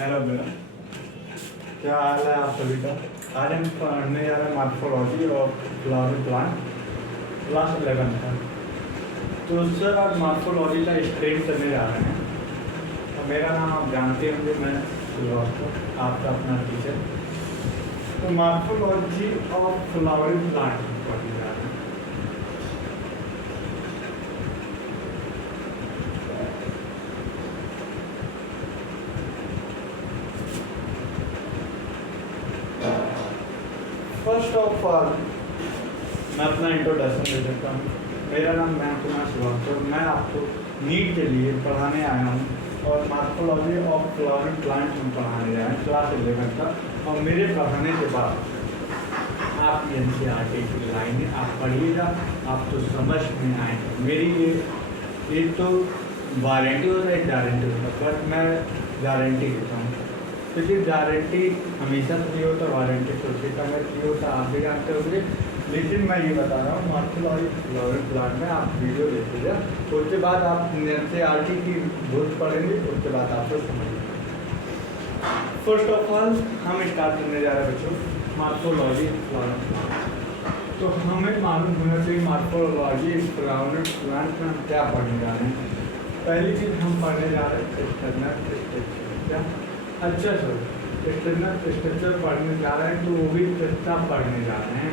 Hello बेटा, क्या हाल है आप सभी का। आज हम पढ़ने जा रहे हैं मॉर्फोलॉजी और फ्लावरिंग प्लांट क्लास 11 का। तो सर आज मॉर्फोलॉजी का एक्सप्लेन करने जा रहे हैं। तो मेरा नाम आप जानते होंगे, मैं श्रीवास्तव आपका अपना टीचर। तो मॉर्फोलॉजी और फ्लावरिंग प्लांट पढ़ने जा रहे हैं। फर्स्ट ऑफ ऑल मैं अपना इंट्रोडक्शन दे देता हूँ। मेरा नाम कुमार श्रीवास्तव, मैं आपको नीट के लिए पढ़ाने आया हूँ और मॉर्फोलॉजी ऑफ फ्लावरिंग प्लांट हम पढ़ाने आए हैं क्लास 11 का। और मेरे पढ़ाने के बाद आप NCERT की लाइनें आप पढ़िएगा, आपको समझ में आएंगे। मेरी ये तो वारंटी होता है, गारंटी होता है, बट मैं गारंटी देता हूँ क्योंकि गारंटी हमेशा नहीं होता, वारंटी तो उसके समय नहीं होता, आप भी जानते होंगे। लेकिन मैं ये बता रहा हूँ मॉर्फोलॉजी फ्लावरिंग प्लांट में आप वीडियो देखिएगा, उसके बाद आप NCERT की बुक पढ़ेंगे, उसके बाद आपको समझेंगे। फर्स्ट ऑफ ऑल हम स्टार्ट करने जा रहे हैं बच्चों मॉर्फोलॉजी फ्लावरिंग प्लांट। तो हमें मालूम होना चाहिए मॉर्फोलॉजी फ्लावरिंग प्लांट में हम क्या पढ़ने जा रहे हैं। पहली चीज़ हम पढ़ने जा रहे हैं एक्सटर्नल स्ट्रक्चर। क्या? अच्छा सर, एक्सटर्नल स्ट्रक्चर पढ़ने जा रहे हैं, तो वो भी कितना पढ़ने जा रहे हैं,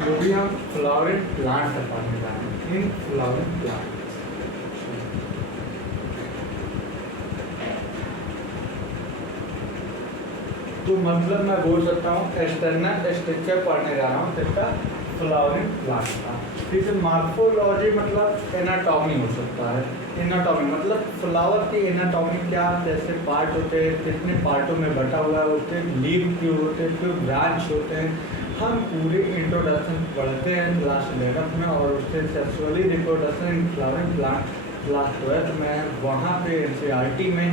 वो भी हम फ्लावरिंग प्लांट का पढ़ने जा रहे हैं। इन फ्लावरिंग प्लांट तो मतलब मैं बोल सकता हूँ एक्सटर्नल स्ट्रक्चर पढ़ने जा रहा हूँ किसका, फ्लावरिंग प्लांट का। ठीक है। मॉर्फोलॉजी मतलब एनाटॉमी हो सकता है। एनाटॉमी मतलब फ्लावर की एनाटॉमी क्या, जैसे पार्ट होते हैं, कितने पार्टों में बटा हुआ होते हैं, लीव क्यों होते हैं, क्यों ब्रांच होते हैं, हम पूरे इंट्रोडक्शन पढ़ते हैं क्लास 11 में। और उससे sexually reproduction in flowering plant class 12 में, वहाँ पे NCERT में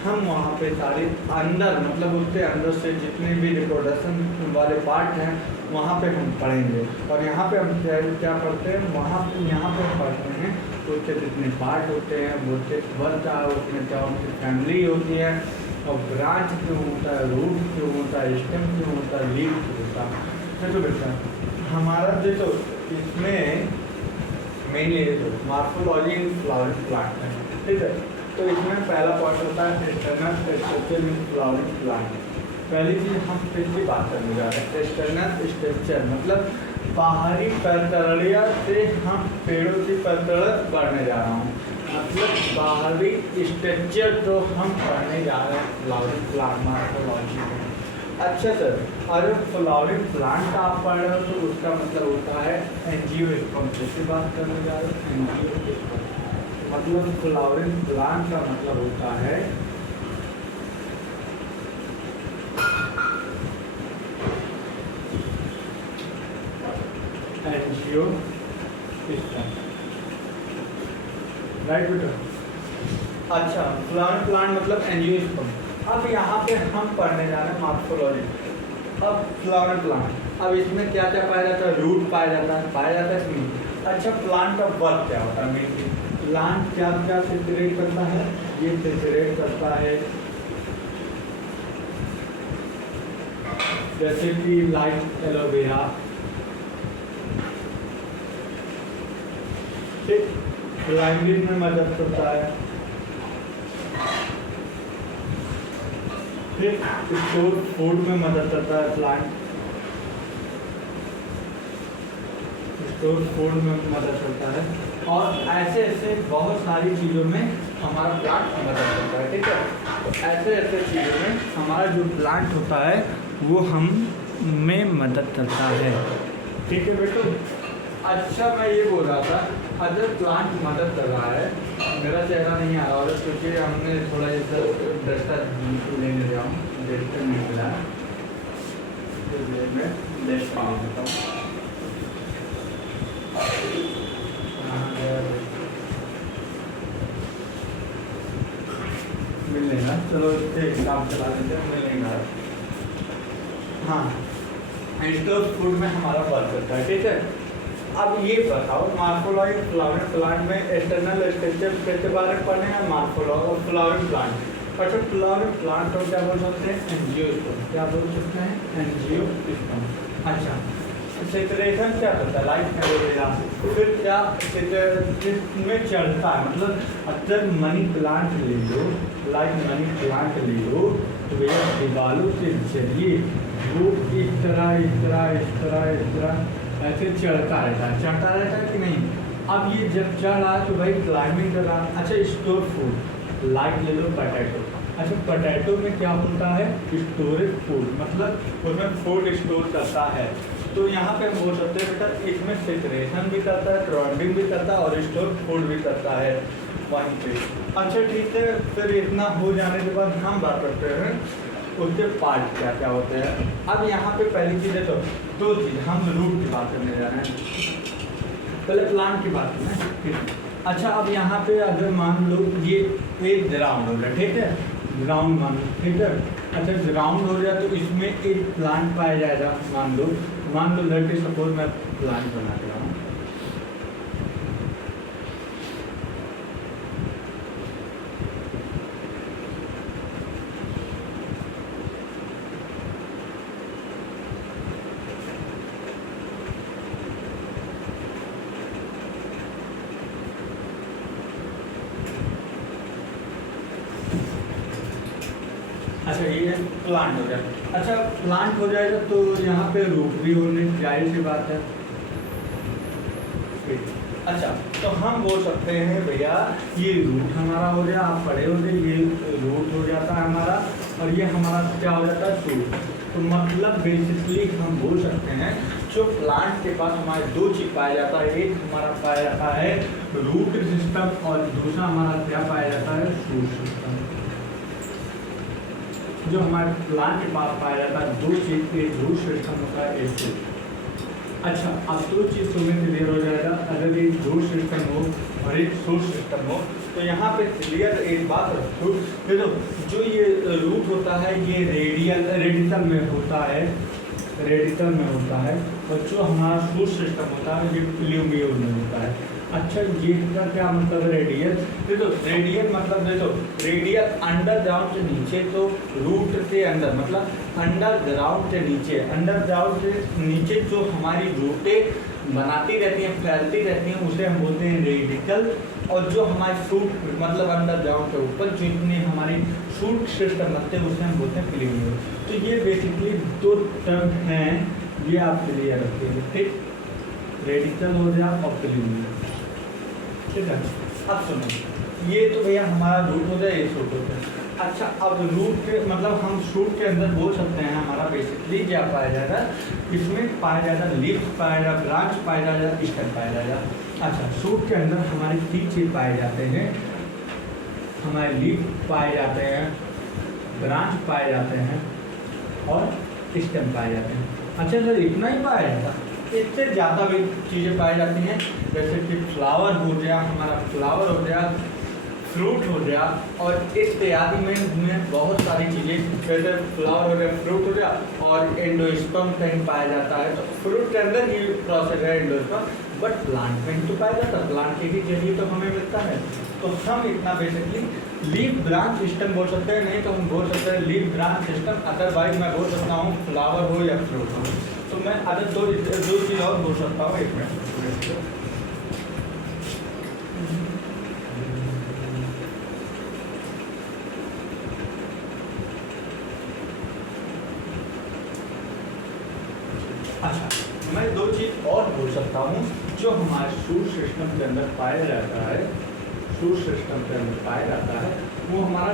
हम वहाँ पे सारे अंदर मतलब उसके अंदर से जितने भी रिप्रोडक्शन वाले पार्ट हैं वहाँ पे हम पढ़ेंगे। और यहाँ पे हम क्या पढ़ते हैं, वहाँ पे यहाँ पे पढ़ते हैं तो उसके जितने पार्ट होते हैं वो बनता है, उसमें क्या उनकी फैमिली होती है, और ब्रांच क्यों होता है, रूट क्यों होता है, स्टेम क्यों होता है, लीव क्यों होता है। तो बेटा हमारा जो इसमें mainly morphology in flowering plant है, ठीक है। तो इसमें पहला पॉइंट होता है external structure in flowering plant. पहली चीज़ हम किसकी बात करने जा रहे हैं, एक्सटर्नल स्ट्रक्चर मतलब बाहरी पैतरणिया से हम पेड़ों की पैतरण पढ़ने जा रहा हूँ। मतलब बाहरी स्ट्रक्चर तो हम पढ़ने जा रहे हैं फ्लावरिंग प्लांट मॉर्फोलॉजी में। अच्छा सर, अगर फ्लावरिंग प्लांट आप पढ़ रहे हो तो उसका मतलब होता है एंजियोस्पर्म। किसकी बात करने जा रहे हो, एंजियोस्पर्म। मतलब फ्लावरिंग प्लांट का मतलब होता है एंजियोस्पर्म, राइट बेटा। अच्छा, फ्लावरिंग प्लांट मतलब एंजियोस्पर्म। अब यहाँ पे हम पढ़ने जा रहे हैं मॉर्फोलॉजी। अब फ्लावरिंग प्लांट, अब इसमें क्या क्या पाया जाता है, रूट पाया जाता है कि नहीं। अच्छा, प्लांट का वर्क क्या होता है मेनली, प्लांट क्या क्या सेक्रेट करता है, ये सेक्रेट करता है जैसे कि लाइक एलोवेरा, ठीक, क्लाइंबिंग में मदद करता है, ठीक, स्टोर फूड में मदद करता है प्लांट, स्टोर फूड में मदद करता है, और ऐसे ऐसे बहुत सारी चीज़ों में हमारा प्लांट मदद करता है, ठीक है। तो ऐसे ऐसे चीज़ों में हमारा जो प्लांट होता है वो हम में मदद करता है, ठीक है बेटो। अच्छा, मैं ये बोल रहा था अगर प्लांट मदद कर रहा है, मेरा चेहरा नहीं आ रहा है क्योंकि हमने थोड़ा इधर डस्टर लेने जाऊँ, डस्टर नहीं मिला है, मैं डस्टर ले लेता हूँ। मिल लेगा, चलो एक काम चला लेते हैं, मिल लेगा। हाँ, स्टोर फूड में हमारा वर्क करता है, ठीक है। अब ये बताओ मॉर्फोलॉजी फ्लावरिंग प्लांट में एक्सटर्नल स्ट्रक्चर के बारे में पढ़े हैं, मॉर्फोलॉजी फ्लावरिंग प्लांट अच्छा फ्लावरिंग प्लांट को क्या बोल सकते हैं? एंजियोस्पर्म। क्या बोल सकते हैं? एंजियोस्पर्म। अच्छा सेटरेशन क्या करता है? लाइफ फैलेगा। फिर क्या में चढ़ता है, मतलब अगर मनी प्लांट ले लो, लाइक मनी प्लांट ले लो, तो भैया दीवारों के जरिए वो इस तरह इस तरह इस तरह इस तरह ऐसे चढ़ता रहता है कि नहीं? अब ये जब चढ़ रहा है तो भाई क्लाइंबिंग कर रहा है। अच्छा स्टोर फूड, लाइक ले लो पोटैटो। अच्छा पोटैटो में क्या होता है? स्टोरेज फूड, मतलब उसमें फूड स्टोर करता है। तो यहाँ पे हम बोल सकते हैं बेटा इसमें सेचुरेशन भी करता है, ट्रॉन्डिंग भी करता है और स्टोर फूड भी करता है वहीं पे। अच्छा ठीक है, फिर इतना हो जाने के बाद हम बात करते हैं उसके पार्ट क्या क्या होते हैं। अब यहाँ पे पहली चीज़ है तो दो चीज़, हम रूट की बात करने जा रहे हैं, पहले प्लांट की बात करना। अच्छा अब यहाँ पे अगर मान लो ये एक ग्राउंड हो रहा है, ठीक है, ग्राउंड मान लो, ठीक है। अच्छा ग्राउंड हो जाए तो इसमें एक प्लांट पाया जाएगा। मान लो लेट सपोज मैं प्लांट बना रहा हूँ। अच्छा ये प्लांट हो जाए। अच्छा प्लांट हो जाएगा तो यहाँ पे रूट भी होने, जाहिर सी बात है। अच्छा तो हम बोल सकते हैं भैया ये रूट हमारा हो गया, आप पढ़े होंगे, ये रूट हो जाता है हमारा, और ये हमारा क्या हो जाता है? शूट। तो मतलब बेसिकली हम बोल सकते हैं जो प्लांट के पास हमारे दो चीज पाया जाता है, एक हमारा पाया जाता है रूट सिस्टम और दूसरा हमारा क्या पाया जाता है? Shoot system. जो हमारे प्लांट के पास पाया जाता है दो चीज, एक रूट सिस्टम होता है, एक शूट। अच्छा अब दो चीज़ तुम्हें क्लियर हो जाएगा, अगर एक रूट सिस्टम हो और एक शूट सिस्टम हो। तो यहाँ पे क्लियर एक बात रखो, देखो जो ये रूट होता है ये रेडिकल में होता है, रेडिकल में होता है, और जो हमारा शूट सिस्टम होता है ये प्लूमियल में होता है। अच्छा ये का क्या मतलब है? रेडियल। देखो रेडियल मतलब देखो रेडियल अंडरग्राउंड से नीचे, तो रूट के अंदर मतलब अंडरग्राउंड से नीचे, अंडरग्राउंड से नीचे जो हमारी रूटें बनाती रहती हैं, फैलती रहती हैं, उसे हम बोलते हैं रेडिकल। और जो हमारे शूट मतलब अंडरग्राउंड के ऊपर जितने हमारी शूट सिस्टम बनते हैं उसे हम बोलते हैं प्लूमियल। तो ये बेसिकली दो टर्म हैं, ये आप क्लियर रखिएगा, ठीक? रेडिकल हो गया और प्लूमियल, ठीक है। अब सुनो ये तो भैया हमारा रूट हो जाए, ये शूट हो जाए। अच्छा अब रूट के मतलब हम शूट के अंदर बोल सकते हैं हमारा बेसिकली क्या पाया जाएगा? इसमें पाया जाएगा लीफ पाया जाएगा, ब्रांच पाया जाएगा, स्टेम पाया जाएगा। अच्छा शूट के अंदर हमारे तीन चीज पाए जाते हैं, हमारे लीफ पाए जाते हैं, ब्रांच पाए जाते हैं और स्टेम पाए जाते हैं। अच्छा सर इतना ही पाया जाता? इससे ज़्यादा भी चीज़ें पाई जाती हैं, जैसे कि फ्लावर हो गया, हमारा फ्लावर हो गया, फ्रूट हो गया, और इत्यादि में बहुत सारी चीज़ें, जैसे फ्लावर हो गया, फ्रूट हो गया, और एंडोस्पर्म कहीं पाया जाता है। तो फ्रूट के अंदर ही प्रोसेस है एंडोस्पर्म, बट प्लांट में ही तो पाया जाता है, प्लांट के ही जरिए तो हमें मिलता है। तो हम इतना बेसिकली लीफ ब्रांच सिस्टम बोल सकते हैं, नहीं तो हम बोल सकते हैं लीफ ब्रांच सिस्टम। अदरवाइज मैं बोल सकता हूँ फ्लावर हो या फ्रूट हो। तो मैं अगर दो चीज़ और बोल सकता हूँ, एक मिनट। अच्छा मैं दो चीज़ और बोल सकता हूँ जो हमारे शूट सिस्टम के अंदर पाया जाता है, शूट सिस्टम के अंदर पाया जाता है वो हमारा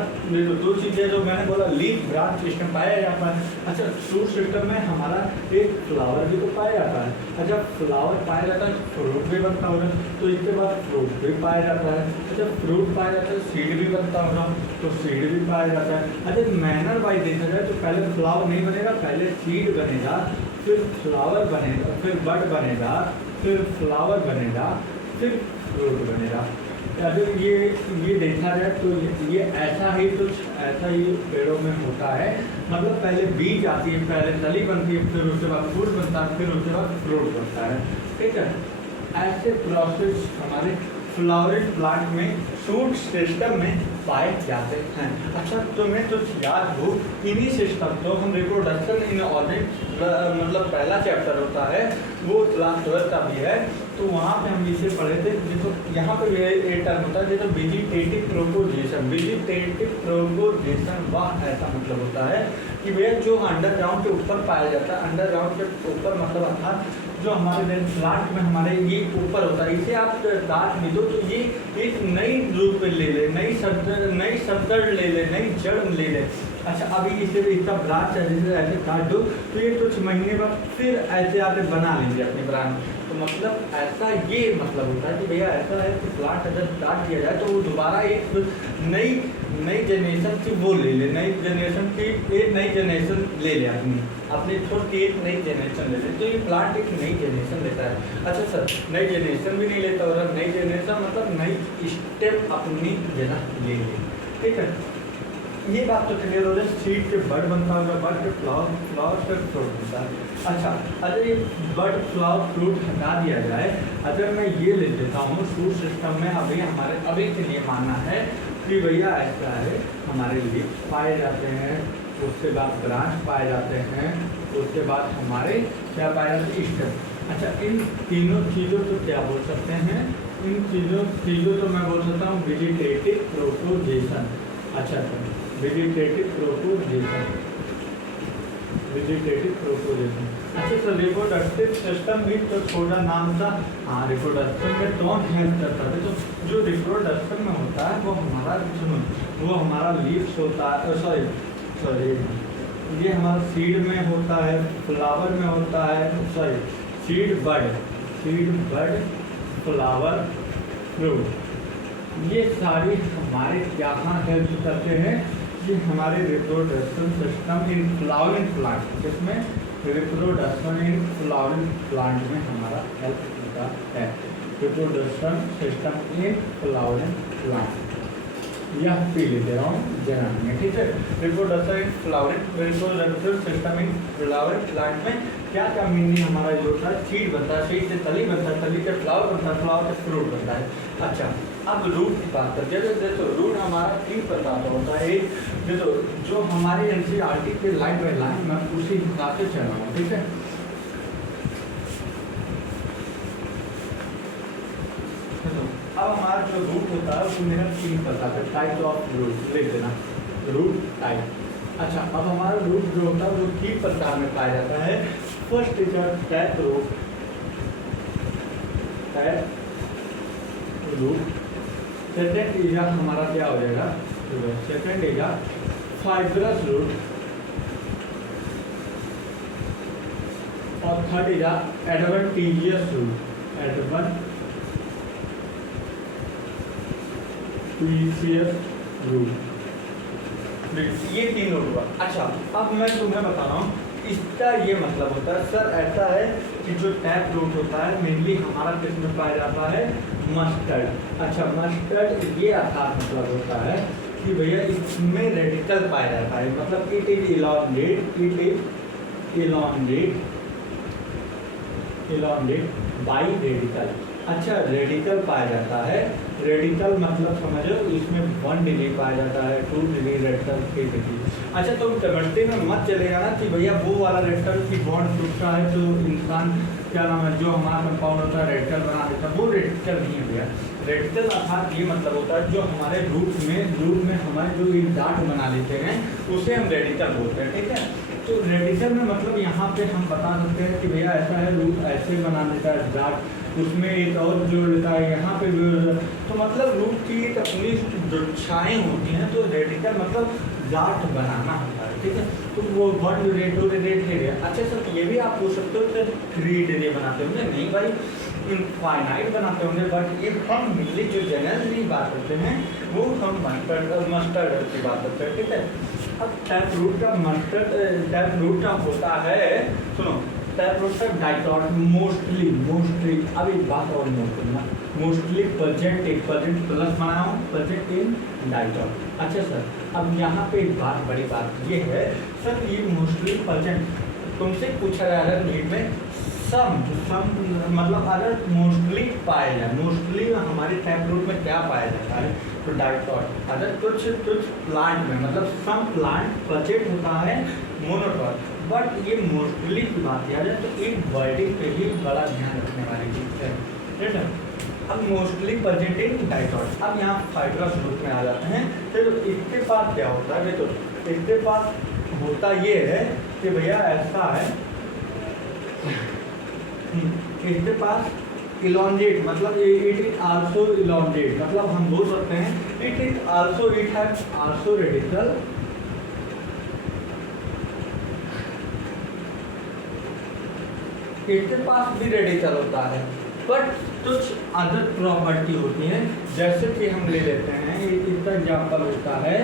दो चीज़ें जो मैंने बोला, लीफ ब्रांच सिस्टम पाया जाता है। अच्छा शूट सिस्टम में हमारा एक फ्लावर भी तो पाया जाता है। अच्छा फ्लावर पाया जाता है, फ्रूट भी बनता होगा, तो इसके बाद फ्रूट भी पाया जाता है। अच्छा फ्रूट पाया जाता है, सीड भी बनता होगा, तो सीड भी पाया जाता है। अच्छा मैनर वाइज देखा जाए तो पहले फ्लावर नहीं बनेगा, पहले सीड बनेगा, फिर फ्लावर बनेगा, फिर बड बनेगा, फिर फ्लावर बनेगा, फिर फ्रूट बनेगा। अगर ये देखा जाए तो ये ऐसा ही पेड़ों में होता है, मतलब पहले बीज आती है, पहले तली बनती है, फिर उसके बाद फूल बनता है, फिर उसके बाद फ्रूट बनता है, ठीक है। ऐसे प्रोसेस हमारे फ्लावरिंग प्लांट में शूट सिस्टम में पाए जाते हैं। अच्छा तुम्हें तो याद हो इन्हीं सिस्टम तो हम रिप्रोडक्शन इन ऑर्गेनिक मतलब पहला चैप्टर होता है वो क्लास 12 का भी है, तो वहाँ पे हम इसे पढ़े थे। देखो यहाँ पे ये टर्म होता है जैसे वेजिटेटिव प्रोपोगेशन। वेजिटेटिव प्रोपोगेशन वाह ऐसा मतलब होता है कि भैया जो अंडरग्राउंड के ऊपर पाया जाता है, अंडरग्राउंड के ऊपर मतलब अर्थात जो हमारे प्लांट में हमारे ये ऊपर होता है, इसे आप काट भी दो तो ये एक नई रूप ले ले, नई सब्तर ले ले, नई जड़ ले ले। अच्छा अभी इसे इतना ब्रांच है जैसे ऐसे काट दो तो ये कुछ महीने बाद फिर ऐसे आते बना लेंगे अपने ब्रांच। तो मतलब ऐसा ये मतलब होता है कि भैया ऐसा है कि प्लांट अगर काट दिया जाए तो वो दोबारा एक नई जनरेशन की वो ले ले, नई जनरेशन की एक नई जनरेशन ले ले अपने थोड़ी की एक नई जनरेशन ले ले। तो ये प्लांट एक नई जनरेशन लेता है। अच्छा सर नई जनरेशन भी नहीं लेता और नई जनरेशन मतलब नई स्टेप अपनी जगह ले ले, ठीक है। ये बात तो क्लियर हो रही है। सीड के बर्ड बनता होगा, बर्ड के फ्लावर से फ्रूट बनता है। अच्छा अगर ये बर्ड फ्लावर फ्रूट हटा दिया जाए, अगर मैं ये ले लेता हूँ फ्रूट सिस्टम में अभी के लिए मानना है कि भैया ऐसा है हमारे लिए पाए जाते हैं, उसके बाद ब्रांच पाए जाते हैं, उसके बाद हमारे क्या पाए जाते हैं स्टेम। अच्छा इन तीनों चीज़ों को क्या बोल सकते हैं? इन चीज़ों तो मैं बोल सकता हूँ वेजिटेटिव प्रोपोगेशन। अच्छा वेजिटेटिव प्रोपोगेशन, वेजिटेटिव प्रोपोगेशन। अच्छा सर रिप्रोडक्टिव सिस्टम भी तो थोड़ा नाम था। हाँ रिप्रोडक्शन में कौन हेल्प करता है? तो जो रिप्रोडक्शन में होता है वो हमारा लीव्स होता है, सॉरी ये हमारा सीड में होता है, फ्लावर में होता है, सॉरी सीड बड फ्लावर फ्रूट, ये सारी हमारे यहाँ हेल्प करते हैं कि हमारे reproduction system in flowering plant, जिसमें रिप्रोडक्शन इन फ्लावरिंग प्लांट में हमारा हेल्प होता है। Reproduction system in flowering plant यह पी लेते रहा हूँ जनरल में, ठीक है। Reproduction in reproductive system in flowering plant में क्या क्या मीनिंग हमारा जो होता है? सीड बनता है, सीड से तली बनता है, तली से फ्लावर बनता है, फ्लावर से फ्रूट बनता है। अच्छा अब रूट की बात करते हैं। देखो रूट हमारा 3 प्रकार का होता है। एक देखो जो हमारी NCERT के लाइन बाय लाइन मैं उसी हिसाब से चल रहा हूँ, ठीक है। अब हमारा जो रूट होता है वो मेरा 3 प्रकार का टाइप ऑफ रूट लिख देना, रूट टाइप। अच्छा अब हमारा रूट जो होता है वो 3 प्रकार में पाया जाता है। First is tap root, second is हमारा क्या हो जाएगा, सेकेंड इज फाइब्रस रूट, और third is adventitious root, root. ये 3 रूट हुआ। अच्छा अब मैं तुम्हें बता रहा हूँ इसका ये मतलब होता है सर ऐसा है कि जो टैप रूट होता है मेनली हमारा किस में पाया जाता है? मस्टर्ड। अच्छा मस्टर्ड ये अर्थात मतलब होता है कि भैया इसमें रेडिकल पाया जाता है, मतलब इट इज इलॉन्गेट बाई रेडिकल। अच्छा रेडिकल पाया जाता है, रेडिकल मतलब समझो इसमें 1 डिग्री पाया जाता है, 2 डिग्री रेडिकल, 3 डिग्री। अच्छा तुम केमिस्ट्री में मत चले जाना कि भैया वो वाला रेडिकल की बॉन्ड टूटता है तो इंसान क्या नाम है जो हमारा कंपाउंड होता है रेडिकल बना देता है, वो रेडिकल नहीं है भैया। रेडिकल अर्थात ये मतलब होता है जो हमारे रूट में हमारे जो एक डाट बना लेते हैं उसे हम रेडिकल बोलते हैं, ठीक है। तो रेडिकल में मतलब यहाँ पे हम बता सकते हैं कि भैया ऐसा है रूट ऐसे बना देता है डाट, उसमें एक और जोड़ लेता है, यहाँ पे भी तो मतलब रूट की एक अपनी छाएँ होती हैं। तो रेडिकल मतलब डाट बनाना होता है, ठीक है। तो वो 1 डिग्री 2 डिग्री 3 डिग्री। अच्छा सर ये भी आप पूछ सकते हो कि 3 डिग्री बनाते होंगे? नहीं भाई इनफाइनाइट बनाते होंगे, बट ये हम मिली जो जनरली बात करते हैं वो हम मस्टर्ड की बात करते हैं, ठीक है। अब टैप रूट का होता है, सुनो टैप रूट का डाइटॉट मोस्टली अब एक बात और नोट करना, मोस्टली प्रेजेंट प्लस बनाया हूँ प्रेजेंट इन डाइटॉट। अच्छा सर अब यहाँ पे एक बड़ी बात ये है सर ये मोस्टली प्रेजेंट तुमसे पूछा जा रहा है नीट में सम मतलब अगर मोस्टली पाया जाए, मोस्टली हमारे टैप रूट में क्या पाया जाता है, तो डाइटॉट। अगर कुछ प्लांट में मतलब सम प्लांट प्रेजेंट होता है मोनोटॉट, बट ये मोस्टली की बात किया जाए तो एक वर्डिंग पे ही बड़ा ध्यान रखने वाली चीज़ है, ठीक है। अब मोस्टली प्रेजेंट इन डाइटॉट। अब यहाँ फाइब्रस रूट में आ जाते हैं। तो इसके पास क्या होता है, तो इसके पास होता ये है कि भैया ऐसा है, इसके पास इलॉन्गेट मतलब इट इज आल्सो इलॉन्गेट, मतलब हम बोल सकते हैं it is also, it have also radical, इसके पास भी रेडिकल होता है, बट कुछ अदर प्रॉपर्टी होती है। जैसे कि हम ले लेते हैं, इसका एग्जाम्पल होता है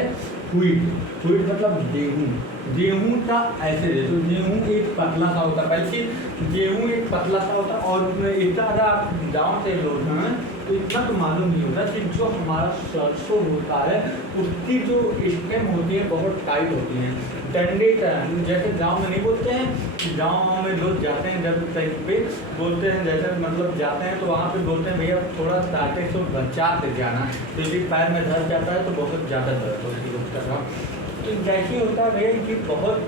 व्हीट। व्हीट मतलब गेहूँ। गेहूँ का ऐसे देखो, गेहूँ एक पतला सा होता है, बल्कि गेहूँ एक पतला सा होता है, और उसमें इतना अगर आप गाँव से लोग हैं तो इतना तो मालूम नहीं होता कि जो हमारा सरसों होता है उसकी जो स्टेम होती है बहुत टाइट होती है, डंडे का। जैसे गांव में नहीं बोलते हैं, गांव में लोग जाते हैं जब कहीं पे बोलते हैं, जैसे मतलब जाते हैं तो वहाँ पे बोलते हैं भैया थोड़ा कांटे से बचा के जाना, तो यदि पैर में धर जाता है तो बहुत ज़्यादा दर्द होती है उसका। तो जैसे होता है भैया कि बहुत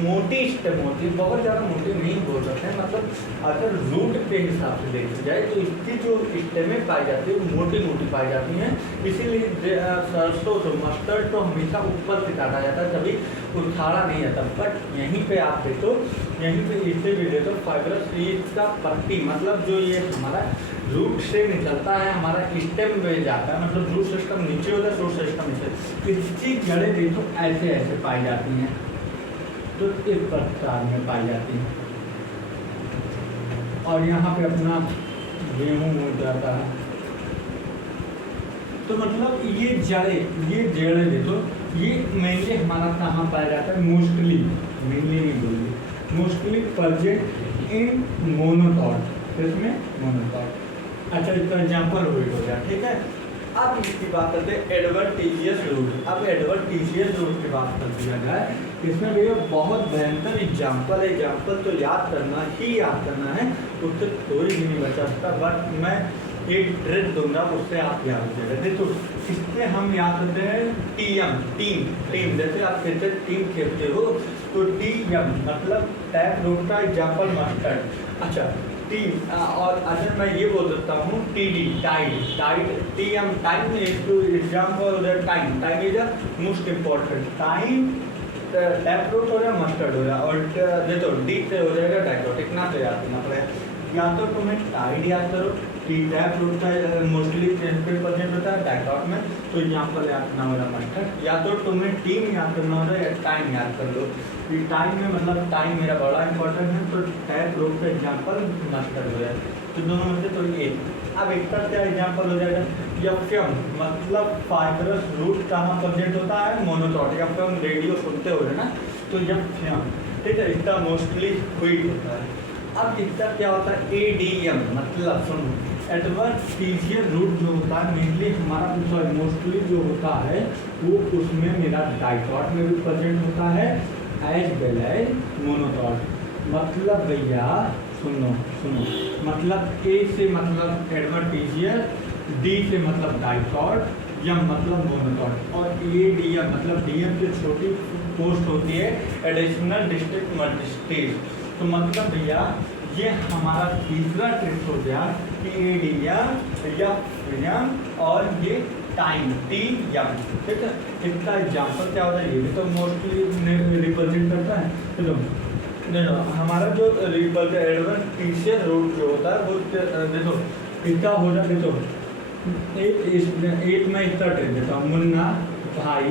मोटी स्टेम होती है, बहुत ज़्यादा मोटी नहीं बोल सकते हैं, मतलब अगर रूट के हिसाब से देखी जाए तो इसकी जो स्टेमें पाई जाती है वो मोटी मोटी पाई जाती हैं। इसीलिए सरसों तो मस्टर्ड तो हमेशा ऊपर से काटा जाता है, कभी उखाड़ा नहीं आता। बट यहीं पे आप देखो, यहीं पे इससे भी देखो फाइब्रस इसका पत्ती, मतलब जो ये हमारा रूट से निकलता है, हमारा स्टेम में जाता है, मतलब रूट सिस्टम नीचे होता है, रूट सिस्टम नीचे, इसकी जड़ें देखो ऐसे ऐसे पाई जाती हैं, तो इस प्रकार में पाई जाती हैं। और यहाँ पे अपना गेहूँ हो जाता है। तो मतलब ये जड़ें देखो, ये मेनली हमारा कहाँ पाया जाता है, मोस्टली, मेनली नहीं बोलिए, मोस्टली प्रेजेंट इन मोनोटॉट, इसमें मोनोटॉट। अच्छा, इसका एग्जाम्पल हो गया, ठीक है। अब इसकी बात करते हैं एडवर्टीजियस रूट। अब एडवर्टीजियस रूट की बात कर दिया जाए, इसमें भैया बहुत भयंकर एग्जाम्पल है। एग्जाम्पल तो याद करना है, उससे कोई भी नहीं बचा सकता। बट मैं एक ट्रिक दूंगा, उससे आप याद हो जाएगा। तो इससे हम याद करते हैं टीम। जैसे आप कहते हैं टीम खेलते हो तो टीएम मतलब टैप रूट का एग्जाम्पल मस्टर्ड। अच्छा, टीम, और अगर मैं ये बोल सकता हूँ टीडी, टाइड, टीएम टाइम, एक एग्जाम्पल हो जाए time is the most important. Time tap root हो जाए, मस्टर्ड हो जाए, और देखो डी से हो जाएगा डाइटॉट। इतना तो याद करना पड़ेगा। या तो तुम्हें टाइड याद करो, टी टैप रूट का मोस्टली 10% होता है डाइटॉट में, तो एग्जाम्पल याद करना होगा मस्टर्ड। या तो तुम्हें टीम याद करना होगा या टाइम याद कर लो। टाइम में मतलब टाइम मेरा बड़ा इंपॉर्टेंट है, तो टैप रूट का एग्जाम्पल मस्टर्ड हो जाए, तो दोनों में से तो ये। अब इसका क्या एग्जाम्पल हो जाएगा, यफयम मतलब फाइब्रस रूट कहाँ प्रेजेंट होता है, मोनोटॉट। यफयम रेडियो सुनते हो ना, तो यफयम, ठीक है, इसका मोस्टली व्हीट होता है। अब इसका क्या होता है, एडीएम मतलब सुनो, एडवर्टीजियस रूट जो होता है मेनली हमारा मोस्टली जो होता है वो उसमें मेरा डाइटॉट में भी प्रेजेंट होता है एज वेल एज मोनोटॉट। मतलब भैया सुनो, मतलब ए से मतलब एडवर्टीजियस, डी से मतलब डाइटॉट, एम मतलब मोनोटॉट, और एडीएम मतलब डीएम से छोटी पोस्ट होती है एडिशनल डिस्ट्रिक्ट मजिस्ट्रेट। तो मतलब भैया ये हमारा तीसरा ट्रिक हो गया कि एडीएम और ये टाइम टीएम, ठीक है। इसका एग्जाम्पल क्या होता है, ये भी तो मोस्टली रिप्रेजेंट करता है। चलो देखो, हमारा जो एडवर्टीजियस रूट जो होता है वो देखो इसका हो जाता है। देखो एक मैं इसका ट्रिक देता हूँ, मुन्ना भाई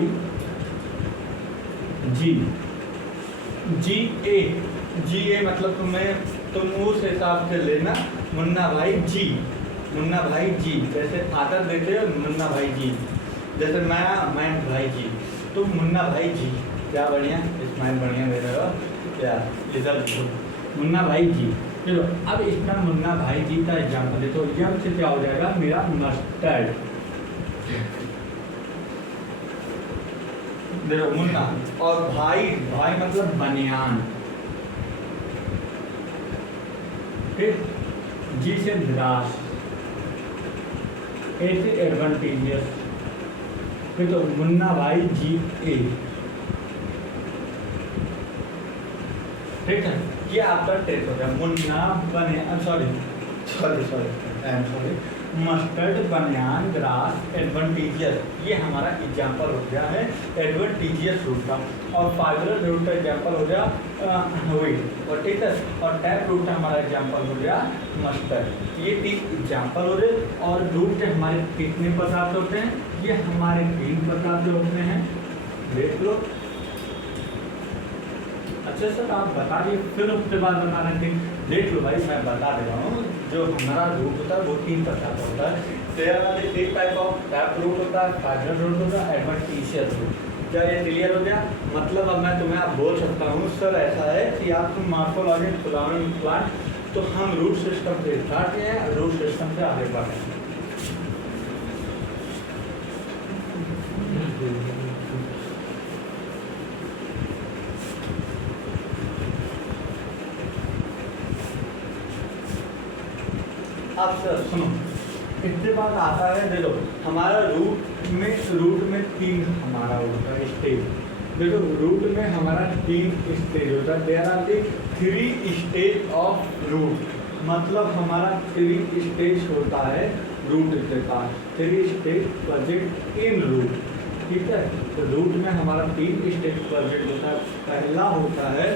जी ए मतलब तुम उस हिसाब से लेना, मुन्ना भाई जी, जैसे आदर देते हो मुन्ना भाई जी, जैसे मैं भाई जी, तो मुन्ना भाई जी, क्या बढ़िया स्माइल बढ़िया दे रहे हो, क्या रिजल्ट मुन्ना भाई जी। चलो अब इसका मुन्ना भाई जी का एग्जाम्पल है, तो यम से क्या हो जाएगा मेरा मस्टर्ड, देखो मुन्ना, और भाई मतलब बनियान, फिर जी से ग्रास, ए से एडवांटेजियस, फिर तो मुन्ना भाई जी ए। ठीक है, ये आपका टेस्ट हो गया। मुन्ना बनियान सॉरी मस्टर्ड बनियान ग्रास एडवांटेजियस, ये हमारा एग्जाम्पल हो गया है एडवांटेजियस रूट का। और फाइबर रूट का एग्जाम्पल हो गया व्हीट, और ठीक है, और टैप रूट का हमारा एग्जाम्पल हो गया मस्टर्ड। ये 3 एग्जाम्पल हो रहे। और रूट के हमारे कितने पदार्थ होते हैं? ये हमारे 3 पदार्थ होते हैं, देख लो। अच्छा सर आप बता दिए, फिर उसके बाद बता रहे थे, देख लो भाई मैं बता दे रहा हूँ। जो हमारा रूट होता है वो 3 प्रकार का होता है। There are 3 type of tap root होता है, फाइबर रूट होता है, एडवांटेजियस रूट। क्या ये क्लियर हो गया? मतलब अब मैं तुम्हें आप बोल सकता हूँ सर ऐसा है कि आप तुम मॉर्फोलॉजी फ्लावरिंग प्लांट, तो हम रूट सिस्टम से स्टार्ट किए हैं, रूट सिस्टम से आगे बढ़े हैं। अब सर सुनो, इसके बाद आता है, देखो हमारा रूट में 3 हमारा होता है स्टेज। देखो रूट में हमारा 3 स्टेज होता है। There are 3 stage of root, मतलब हमारा 3 स्टेज होता है रूट के पास। 3 स्टेज प्रेजेंट इन रूट, ठीक है। तो रूट में हमारा 3 स्टेज प्रेजेंट होता है।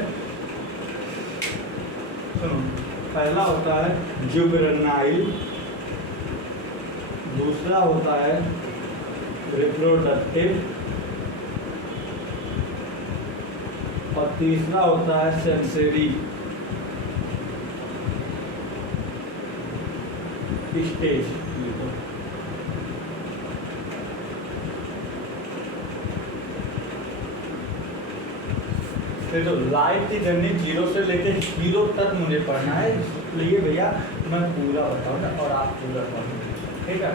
पहला होता है जुवेनाइल, दूसरा होता है रिप्रोडक्टिव, और तीसरा होता है सेंसरी स्टेज। तो लाइफ की जर्नी 0 से लेके हीरो तक मुझे पढ़ना है, इसलिए भैया मैं पूरा बताऊंगा और आप पूरा पढ़ोगे, ठीक है।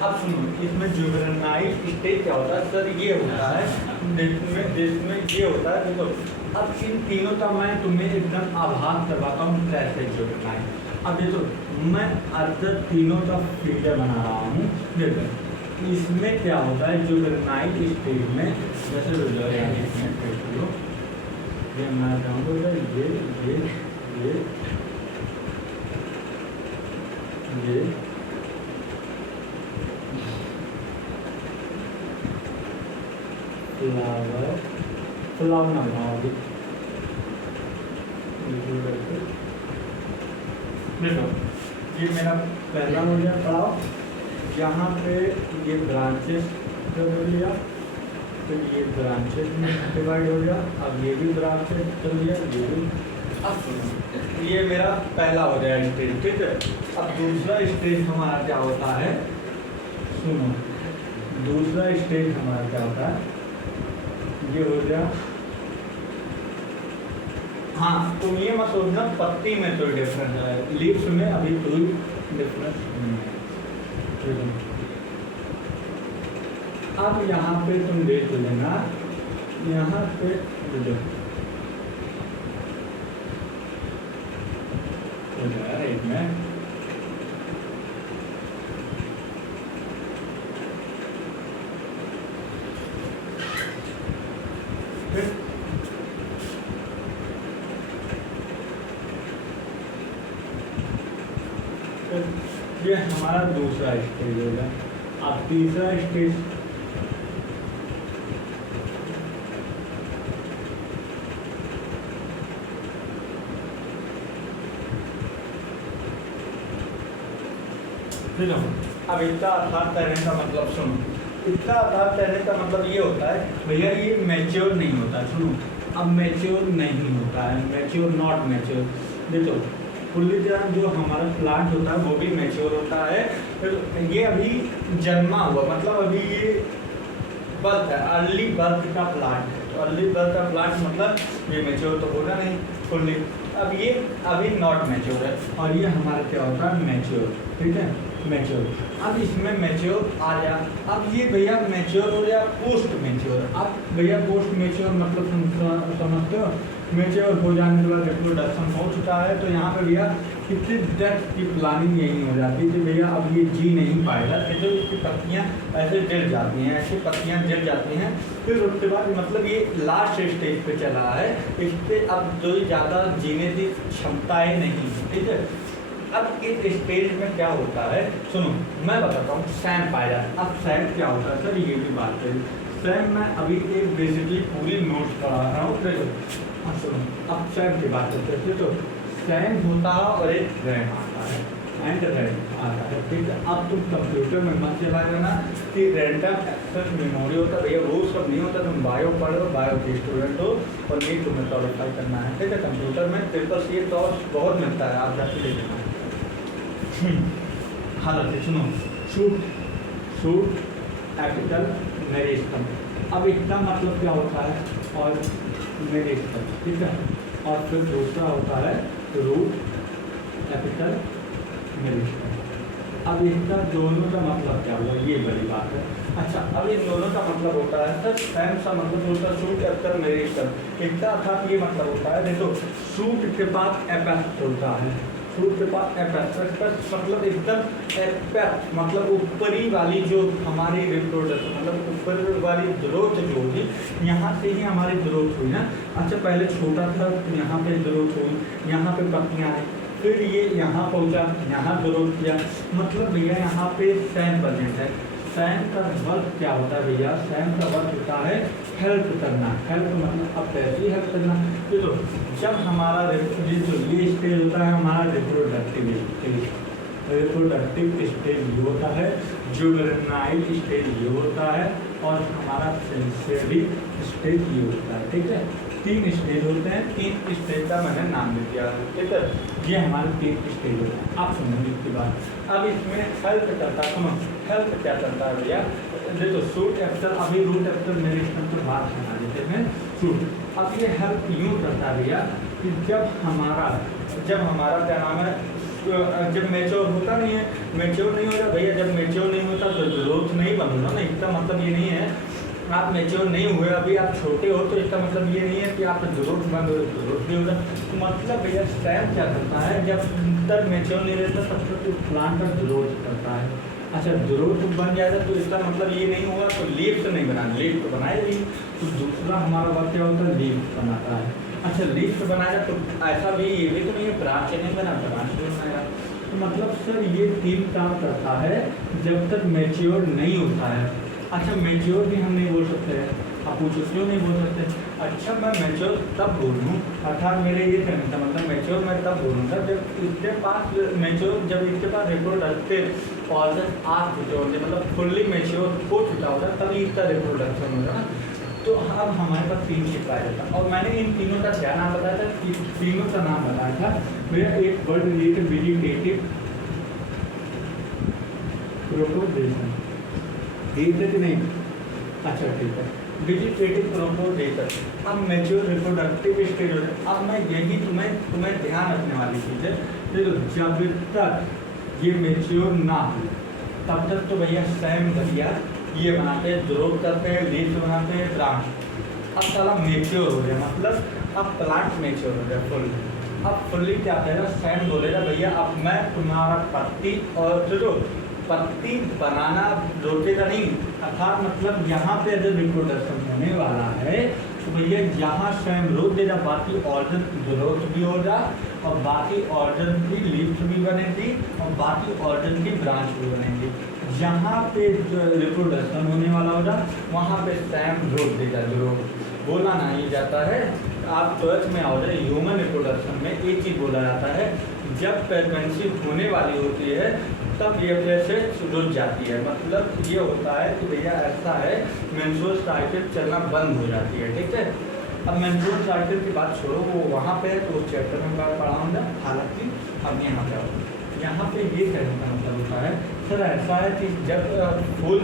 अब सुनो, इसमें जुवेनाइल स्टेज क्या होता है सर? ये होता है जिसमें ये होता है, देखो अब इन तीनों का मैं तुम्हें एकदम आभास करवाता हूँ कैसे जुवेनाइल। अब देखो मैं अदर तीनों का फिगर बना रहा हूँ। देखो इसमें क्या होता है जुवेनाइल स्टेज में, जैसे ये मैं चाहूँगा ये फ्लावर ना बनाओगे। देखो ये मेरा पहला हो गया फ्लावर, यहाँ पे ये ब्रांचेस कर लिया, तो ये ब्रांचेस में डिवाइड हो गया। अब ये भी ब्रांचेस कर लिया, ये भी। अब सुनो, ये मेरा पहला हो गया स्टेज, ठीक है। अब दूसरा स्टेज हमारा क्या होता है? सुनो, दूसरा स्टेज हमारा क्या होता है? ये हो गया, हाँ तुम ये मत सोचना पत्ती में कोई डिफरेंस है, लीव्स में अभी कोई डिफरेंस नहीं है। अब यहाँ पे तुम देख लेना, यहाँ पे एक में ये हमारा दूसरा स्टेज होगा। अब तीसरा स्टेज ठीक है। अब इतना आधार तैरने का मतलब सुनो, इतना आधार तैरने का मतलब ये होता है भैया ये मैच्योर नहीं होता। सुनो, अब मैच्योर नहीं होता है, मैच्योर नॉट मैच्योर। देखो फुल्ली जो हमारा प्लांट होता है वो भी मैच्योर होता है, तो ये अभी जन्मा हुआ, मतलब अभी ये बर्थ है, अर्ली बर्थ का प्लांट है। तो अर्ली बर्थ का प्लांट मतलब ये मैच्योर तो होगा नहीं फुल्ली। अब ये अभी नॉट मैच्योर है, और ये हमारा क्या होता है? मैच्योर, ठीक है, मैच्योर। अब इसमें मैच्योर आ गया। अब ये भैया मैच्योर हो गया पोस्ट मैच्योर। अब भैया पोस्ट मैच्योर मतलब समझते हो? मेच्योर हो जाने के बाद रिप्रोडक्शन हो चुका है, तो यहाँ पे भैया कितनी डेथ की प्लानिंग यही हो जाती है कि भैया अब ये जी नहीं पाएगा, तो इसकी पत्तियाँ ऐसे गिर जाती हैं, ऐसी पत्तियाँ गिर जाती हैं। फिर उसके बाद मतलब ये लास्ट स्टेज पे चला है, इस पर अब जो ज़्यादा जीने की क्षमताएँ नहीं, ठीक है। अब इस स्टेज में क्या होता है, सुनो मैं बताता हूँ, सैम पाया जाता है। अब सैम क्या होता है सर, ये भी बात है। सैम मैं अभी एक बेसिकली पूरी नोट्स पढ़ा रहा हूँ, हाँ सुनो, अब सैम की बात करते हैं। तो सैम होता है और एक रैम आता है एंड रैम आता है, ठीक है। अब तुम कंप्यूटर में मत चला जाना कि रैंडम एक्सेस मेमोरी होता है, भैया वो सब नहीं होता। तुम बायो पढ़ो, बायो के स्टूडेंट हो और ये तुम्हें क्वालिफाई करना है, ठीक है। कंप्यूटर में CCA टॉस बहुत मिलता है, आप जाके ले लेना। हालत सुनो, शूट कैपिटल मेरिस्टम। अब इसका मतलब क्या होता है, और मेरिस्टम, ठीक है। और फिर दूसरा होता है रूट कैपिटल मेरिस्टम। अब इसका दोनों का मतलब क्या हुआ, ये बड़ी बात है। अच्छा, अब इन दोनों का मतलब होता है सर, सैम सा मतलब होता है शूट कैपिटल मेरिस्टम। इसका अर्थात ये मतलब होता है, देखो शूट के बाद एपेक्स होता है, शूट के पास एपेक्स मतलब एकदम एपेक्स मतलब ऊपरी वाली जो हमारी रिप्रोडक्शन मतलब ऊपर वाली ग्रोथ जो होगी, यहाँ से ही हमारी ग्रोथ हुई ना। अच्छा, पहले छोटा था, यहाँ पे ग्रोथ हुई, यहाँ पे पत्तियाँ आई, फिर ये यहाँ पहुँचा, यहाँ ग्रोथ किया, मतलब भैया यहाँ पे सैम प्रेजेंट है। सैम का वर्क क्या होता है भैया, सैम का वर्क होता है हेल्प करना। हेल्प मतलब अब कैसे हेल्प करना, तो जब हमारा ये स्टेज होता है हमारा रिप्रोडक्टिव स्टेज, रिप्रोडक्टिव स्टेज ये होता है, जुवेनाइल स्टेज ये होता है, और हमारा सेंसरी स्टेज ये होता है, ठीक है। 3 स्टेज होते हैं, 3 स्टेज का मैंने नाम दे दिया है, ठीक है। ये हमारे 3 स्टेज होते हैं। आप समझिए इसके बाद, अब इसमें हेल्प करता है, सुनो हेल्प क्या करता है भैया, देखो शूट कैपिटल, अभी रूट कैपिटल मेरिस्टम पर बात बना देते हैं शूट। अब ये हेल्प यूँ करता है भैया कि जब हमारा क्या नाम है, जब मेच्योर होता नहीं है, मेच्योर नहीं होता भैया, जब मेच्योर नहीं होता तो ग्रोथ नहीं बनूंगा ना। इसका मतलब ये नहीं है आप मेच्योर नहीं हुए, अभी आप छोटे हो, तो इसका मतलब ये नहीं है कि आप ग्रोथ बंद हो, ग्रोथ भी होगा। तो मतलब भैया सैम क्या करता है, जब तक मेच्योर नहीं रहता तब तक प्लांट का ग्रोथ करता है। अच्छा, ग्रोथ बन जाएगा तो इसका मतलब ये नहीं होगा तो लीफ नहीं बनाना, लीफ तो बनाएगी। तो दूसरा हमारा वर्क क्या होता है, लीफ बनाता है। अच्छा, लीफ तो बनाएगा तो ऐसा भी ये भी तो नहीं है ब्रांच नहीं बना, ब्रांच भी बनाएगा। तो मतलब सर ये 3 काम करता है जब तक मेच्योर नहीं होता है। अच्छा, मेच्योर भी हम नहीं बोल सकते हैं, आप पूछो क्यों नहीं बोल सकते। अच्छा, मैं मेच्योर तब बोलूँ, अर्थात मेरे ये कहने का मतलब मेच्योर मैं तब बोलूँगा जब इसके पास मेच्योर, जब इसके पास रिप्रोडक्टिव ऑर्गन आ चुके होंगे, मतलब फुल्ली मेच्योर हो चुका होगा, तभी इसका रिप्रोडक्शन होगा ना। तो अब हमारे पास 3 चीज पाया जाता है, और मैंने इन तीनों का क्या नाम बताया था, तीनों का नाम बताया था भैया। एक वर्ड रिलेटेड वेजिटेटिव प्रोपोगेशन, ठीक है कि नहीं, अच्छा ठीक है, वेजिटेटिव प्रोपोगेशन। अब मैच्योर रिप्रोडक्टिव स्टेज हो जाए। अब मैं यही तुम्हें ध्यान रखने वाली चीज़ है, देखो जब तक ये मैच्योर ना हो तब तक तो भैया सैम भैया ये बनाते हैं, ग्रोथ करते हैं, लीव्स बनाते हैं, ब्रांच। अब साला मेच्योर हो गया, मतलब अब प्लांट मेच्योर हो गया फुल्ली। अब फुल्ली क्या कहेगा, सैम बोलेगा भैया अब मैं तुम्हारा पत्ती, और जो पत्ती बनाना रोकेगा नहीं, अर्थात मतलब यहाँ पे अगर रिप्रोडक्शन होने वाला है तो भैया यहाँ सैम रोक देगा, बाकी ऑर्गन ग्रोथ भी होगा और बाकी ऑर्गन की लीव्स भी बनेगी और बाकी ऑर्गन की ब्रांच भी बनेगी। जहाँ पे रिप्रोडक्शन होने वाला होगा वहाँ पे सैम रोक देगा, ग्रोथ बोला नहीं जाता है। आप ट्वेल्थ में आओ जाए, ह्यूमन रिप्रोडक्शन में एक चीज़ बोला जाता है, जब प्रेगनेंसी होने वाली होती है तब ये से रुक जाती है, मतलब ये होता है कि भैया ऐसा है मेंस्ट्रुअल साइकिल चलना बंद हो जाती है, ठीक है। अब मेंस्ट्रुअल साइकिल की बात छोड़ो, वो वहाँ पे है तो उस चैप्टर में मैं पढ़ाऊँगा, हालांकि अब यहाँ पे आओ, यहाँ पे ये कहने का मतलब होता है सर ऐसा है कि जब फूल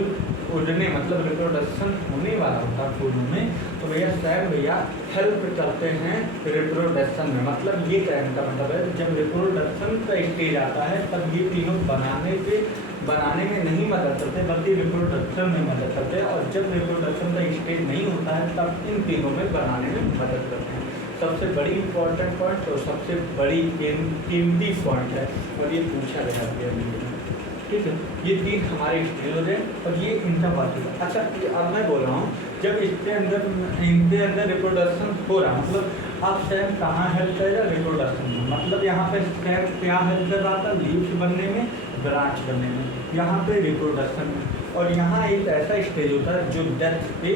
उड़ने मतलब रिप्रोडक्शन होने वाला होता है फूलों में, तो भैया हेल्प करते हैं रिप्रोडक्शन में। मतलब ये कहने का मतलब है जब रिप्रोडक्शन का स्टेज आता है तब ये तीनों बनाने में नहीं मदद करते बल्कि रिप्रोडक्शन में मदद करते हैं, और जब रिप्रोडक्शन का स्टेज नहीं होता है तब इन तीनों में बनाने में मदद करते हैं। सबसे बड़ी इंपॉर्टेंट पॉइंट और सबसे बड़ी कीमती पॉइंट है, और ये पूछा गया है। ठीक है, ये 3 हमारे स्टेज हैं और ये इनका बाकी है। अच्छा, अब मैं बोल रहा हूँ जब इनके अंदर रिप्रोडक्शन हो रहा है, मतलब अब स्टेम कहाँ हेल्प करेगा? रिप्रोडक्शन में। मतलब यहाँ पे स्टेम क्या हेल्प कर रहा था? लीव्स बनने में, ब्रांच बनने में, यहाँ पे रिप्रोडक्शन में। और यहाँ एक ऐसा स्टेज होता है जो डेथ के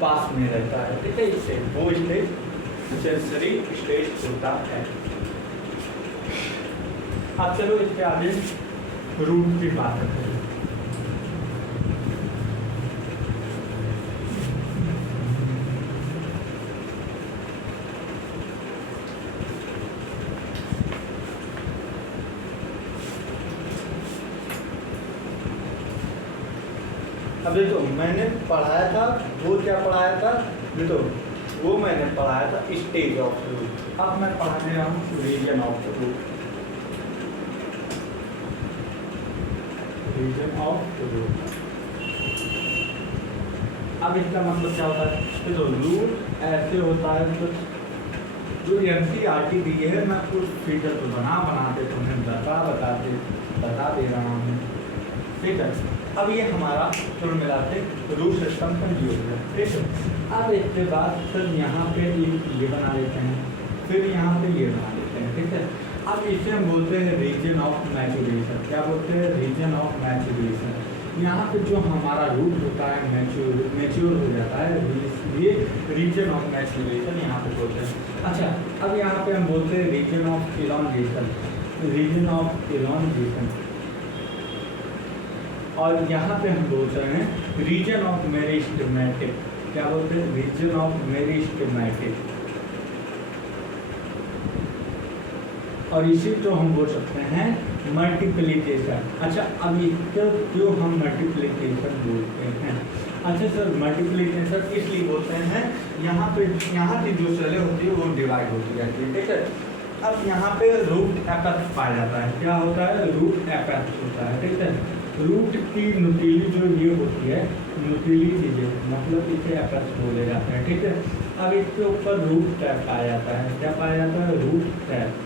पास में रहता है। ठीक है, इससे वो स्टेज सेंसरी स्टेज होता है। अब चलो इसके आगे रूट की बात करते हैं। अब देखो मैंने पढ़ाया था, वो क्या पढ़ाया था? देखो वो मैंने पढ़ाया था स्टेज ऑफ रूट। अब मैं पढ़ाने रहा हूँ region of root. Region of root, अब इसका मतलब क्या होता है? तो रूट ऐसे होता है कुछ जो NCERT दी है, मैं उस फीचर को बनाते तुम्हें बता दे रहा हूँ। ठीक है, अब ये हमारा कुल मिलाते रूट सिस्टम का ये हो गया। ठीक है, अब इसके बाद फिर यहाँ पे ये बना लेते हैं, फिर यहाँ पे ये बना लेते हैं। ठीक है, अब इसे हम बोलते हैं रीजन ऑफ मैच्योरेशन। क्या बोलते हैं? Region of maturation. यहाँ पे जो हमारा रूट होता है मैच्योर हो जाता है, इसलिए रीजन ऑफ मैच्योरेशन यहाँ पे बोलते हैं। अच्छा, अब यहाँ पे हम बोलते हैं region of elongation. Region of elongation, और यहाँ पे हम बोल रहे हैं रीजन ऑफ मेरिस्टेमेटिक। क्या बोलते हैं? Region of meristematic. और इसी को हम बोल सकते हैं मल्टीप्लिकेशन। अच्छा, अब इसको क्यों हम मल्टीप्लिकेशन बोलते हैं? अच्छा सर, मल्टीप्लिकेशन इसलिए बोलते हैं यहाँ की जो सेलें होती है वो डिवाइड होती जाती है। ठीक है, अब यहाँ पे रूट एपेक्स पाया जाता है। क्या होता है? रूट एपेक्स होता है। ठीक है, रूट की नुकीली जो ये होती है, नुकीली चीज़ें, मतलब इसे एपेक्स बोले जाते हैं। ठीक है, अब इसके ऊपर रूट टैप पाया जाता है। क्या पाया जाता है? Root tap.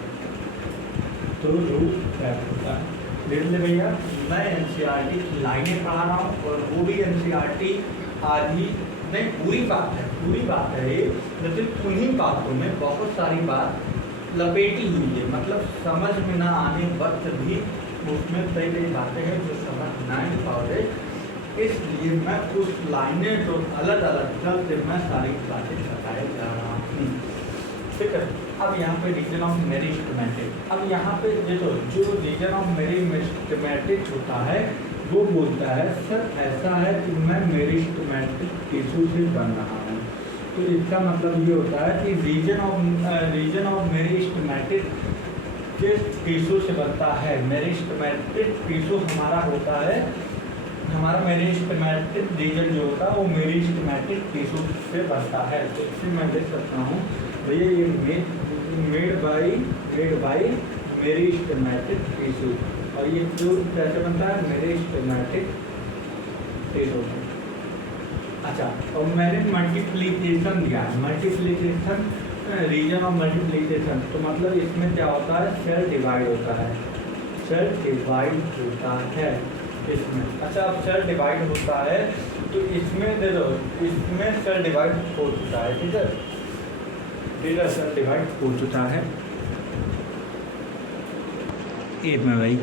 तो रूट टैप होता है। देख ले भैया, मैं NCERT की लाइनें पढ़ा रहा हूँ, और वो भी NCERT आधी नहीं, पूरी बात है ये, लेकिन उन्हीं बातों में बहुत सारी बात लपेटी हुई है। मतलब समझ में ना आने वक्त भी उसमें कई बातें हैं जो समझ नहीं पाओगे, इसलिए मैं उस लाइनें जो अलग अलग से मैं सारी बातें बताए जा रहा हूँ। ठीक है, अब यहाँ पे रीजन ऑफ मेरिस्टेमेटिक। अब यहाँ पे देखो जो रीजन ऑफ मेरिस्टेमेटिक होता है वो बोलता है सर ऐसा है कि मैं मेरिस्टेमेटिक टिश्यू से बन रहा हूँ। तो इसका मतलब ये होता है कि रीजन ऑफ मेरिस्टेमेटिक किस टिश्यू से बनता है? मेरिस्टेमेटिक टिश्यू हमारा होता है, हमारा मेरिस्टेमेटिक रीजन जो होता है वो मेरिस्टेमेटिक टिश्यू से बनता है। तो इससे मैं देख सकता हूँ भैया ये मेड बाई मेरिस्टेमेटिक टिश्यू, और ये जो कैसे बनता है? Meristematic tissue. अच्छा, और मैंने मल्टीप्लिकेशन दिया है, मल्टीप्लिकेशन रीजन ऑफ मल्टीप्लिकेशन। तो मतलब इसमें क्या होता है? सेल डिवाइड होता है, सेल डिवाइड होता है इसमें। अच्छा, अब सेल डिवाइड होता है तो इसमें दे दो, इसमें सेल डिवाइड हो चुका है। ठीक है, सेल डिवाइड हो चुका है। एक में भाई